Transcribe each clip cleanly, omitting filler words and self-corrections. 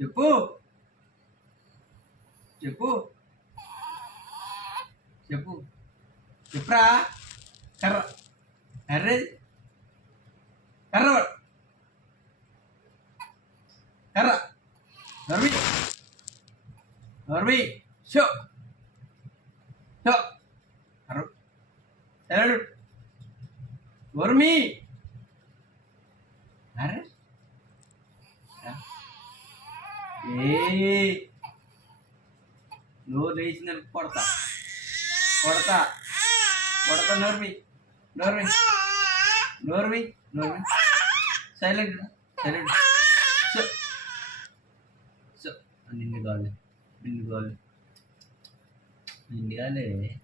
చెప్పు చెప్పు చెప్పు చెప్పురా కర్ర కర్రేది కర్ర కర్ర నర్మి నర్మి షో షో కర్ర ఎలాడు నర్మి అరే ఏ నోరు లేచిందని కొడతా కొడతా కొడతా నోర్మి నోర్మి నోర్మి నోర్మి సైలెంట్ సైలెంట్ సో సో నిన్ను కావాలి నిన్ను కావాలి నిన్ను కాలే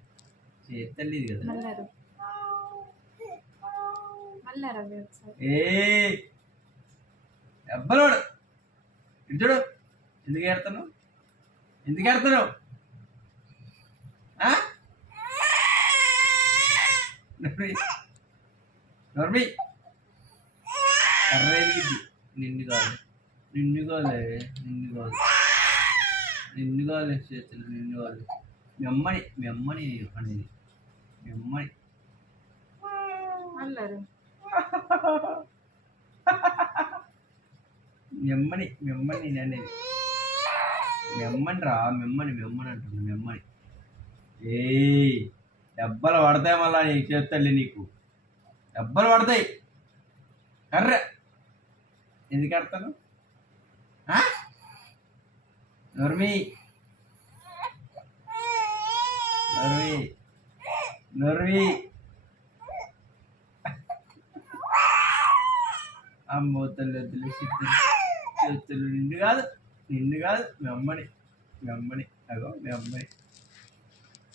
చేతలేదు కదా ఏ ఎవ్వరోడు ఇంటుడు ఎందుకు ఏడుతున్నావు ఎందుకు ఏడుతున్నావు నోర్మి కర్రేది నిన్ను కావాలి నిన్ను కాలే నిన్ను కావాలి నిన్ను కావాలి చేతులు నిన్ను కావాలి మీ అమ్మని అనేది మీ అమ్మని మెమ్మని నేను అనేది మెమ్మని రా మెమ్మని అంటున్నా మెమ్మని ఏ దెబ్బలు పడతాయి మళ్ళా నీ చేతల్లి నీకు దెబ్బలు పడతాయి కర్ర ఎందుకు ఆడతాను నర్మి నర్మి నర్మి అమ్మో తల్లి వద్దులు చేతులు నిన్ను కాదు మీ అమ్మని అగో మీ అమ్మని